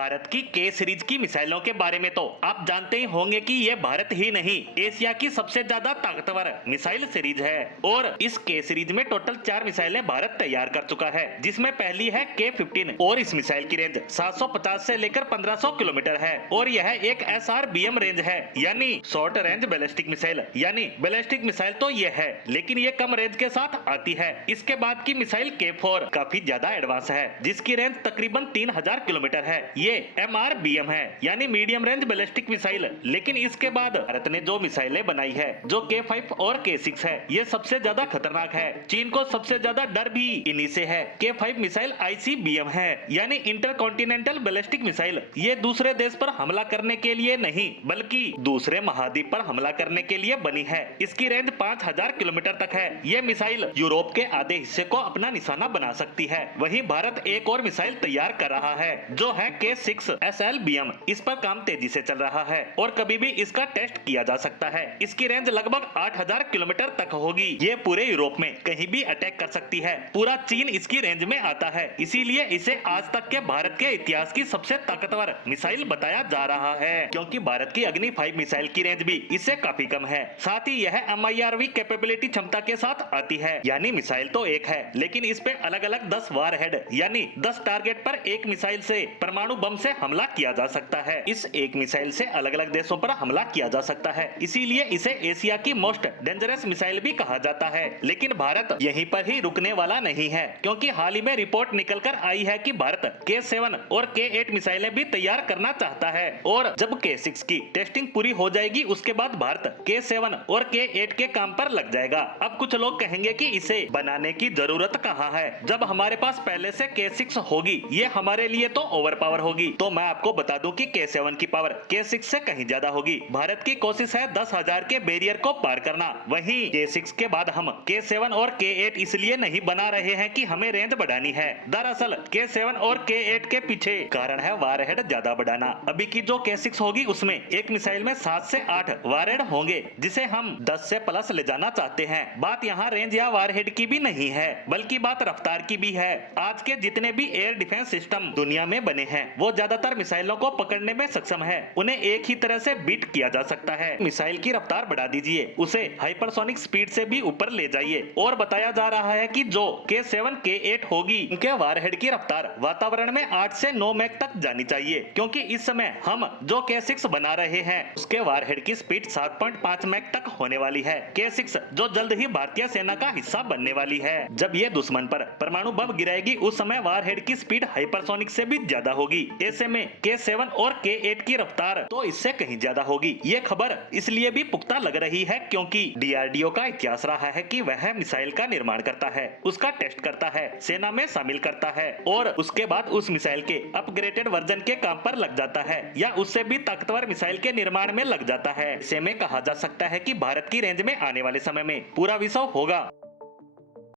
भारत की के सीरीज की मिसाइलों के बारे में तो आप जानते ही होंगे कि ये भारत ही नहीं एशिया की सबसे ज्यादा ताकतवर मिसाइल सीरीज है। और इस के सीरीज में टोटल 4 मिसाइलें भारत तैयार कर चुका है, जिसमें पहली है के-15 और इस मिसाइल की रेंज 750 से लेकर 1500 किलोमीटर है और यह एक SRBM रेंज है, यानी शॉर्ट रेंज बैलिस्टिक मिसाइल। यानी बैलिस्टिक मिसाइल तो ये है, लेकिन ये कम रेंज के साथ आती है। इसके बाद की मिसाइल के-4 काफी ज्यादा एडवांस है, जिसकी रेंज तकरीबन 3000 किलोमीटर है। ये MRBM है, यानी मीडियम रेंज बैलिस्टिक मिसाइल। लेकिन इसके बाद भारत ने जो मिसाइलें बनाई है, जो के-5 और के-6 है, ये सबसे ज्यादा खतरनाक है। चीन को सबसे ज्यादा डर भी इन्हीं से है। के-5 मिसाइल ICBM है, यानी इंटरकॉन्टिनेंटल बैलिस्टिक मिसाइल। ये दूसरे देश पर हमला करने के लिए नहीं, बल्कि दूसरे महाद्वीप पर हमला करने के लिए बनी है। इसकी रेंज 5000 किलोमीटर तक है। ये मिसाइल यूरोप के आधे हिस्से को अपना निशाना बना सकती है। वहीं भारत एक और मिसाइल तैयार कर रहा है, जो है के-6 SLBM। इस पर काम तेजी से चल रहा है और कभी भी इसका टेस्ट किया जा सकता है। इसकी रेंज लगभग 8000 किलोमीटर तक होगी। ये पूरे यूरोप में कहीं भी अटैक कर सकती है। पूरा चीन इसकी रेंज में आता है, इसीलिए इसे आज तक के भारत के इतिहास की सबसे ताकतवर मिसाइल बताया जा रहा है, क्योंकि भारत की अग्नि 5 मिसाइल की रेंज भी इससे काफी कम है। साथ ही यह MIRV कैपेबिलिटी क्षमता के साथ आती है, यानी मिसाइल तो एक है, लेकिन इस पे अलग अलग 10 वारहेड यानी 10 टारगेट पर एक मिसाइल से परमाणु बम से हमला किया जा सकता है। इस एक मिसाइल से अलग अलग देशों पर हमला किया जा सकता है, इसीलिए इसे एशिया की मोस्ट डेंजरस मिसाइल भी कहा जाता है। लेकिन भारत यहीं पर ही रुकने वाला नहीं है, क्योंकि हाल ही में रिपोर्ट निकलकर आई है कि भारत के-7 और के-8 मिसाइलें भी तैयार करना चाहता है। और जब के-6 की टेस्टिंग पूरी हो जाएगी, उसके बाद भारत के-7 और के-8 के काम पर लग जाएगा। अब कुछ लोग कहेंगे कि इसे बनाने की जरूरत कहाँ है, जब हमारे पास पहले से के-6 होगी। ये हमारे लिए तो ओवर पावर होगी। तो मैं आपको बता दूं कि के-7 की पावर के-6 से कहीं ज्यादा होगी। भारत की कोशिश है 10,000 के बैरियर को पार करना। वहीं के-6 के बाद हम के-7 और के-8 इसलिए नहीं बना रहे हैं कि हमें रेंज बढ़ानी है। दरअसल के-7 और के-8 के पीछे कारण है वारहेड ज्यादा बढ़ाना। अभी की जो के-6 होगी, उसमें एक मिसाइल में 7 से 8 वारहेड होंगे, जिसे हम 10 से प्लस ले जाना चाहते हैं। बात यहाँ रेंज या वारहेड की भी नहीं है, बल्कि बात रफ्तार की भी है। आज के जितने भी एयर डिफेंस सिस्टम दुनिया में बने हैं, वो ज्यादातर मिसाइलों को पकड़ने में सक्षम है। उन्हें एक ही तरह से बीट किया जा सकता है। मिसाइल की रफ्तार बढ़ा दीजिए, उसे हाइपरसोनिक स्पीड से भी ऊपर ले जाइए। और बताया जा रहा है कि जो के-7 के-8 होगी, उनके वारहेड की रफ्तार वातावरण में 8 से 9 मैक तक जानी चाहिए, क्योंकि इस समय हम जो के-6 बना रहे हैं, उसके वारहेड की स्पीड 7.5 मैक तक होने वाली है। के-6 जो जल्द ही भारतीय सेना का हिस्सा बनने वाली है। जब ये दुश्मन पर परमाणु बम गिराएगी, उस समय वारहेड की स्पीड हाइपरसोनिक से भी ज्यादा होगी। ऐसे में के-7 और के-8 की रफ्तार तो इससे कहीं ज्यादा होगी। ये खबर इसलिए भी पुख्ता लग रही है, क्योंकि DRDO का इतिहास रहा है कि वह मिसाइल का निर्माण करता है, उसका टेस्ट करता है, सेना में शामिल करता है और उसके बाद उस मिसाइल के अपग्रेडेड वर्जन के काम पर लग जाता है, या उससे भी ताकतवर मिसाइल के निर्माण में लग जाता है। ऐसे में कहा जा सकता है कि भारत की रेंज में आने वाले समय में पूरा विश्व होगा।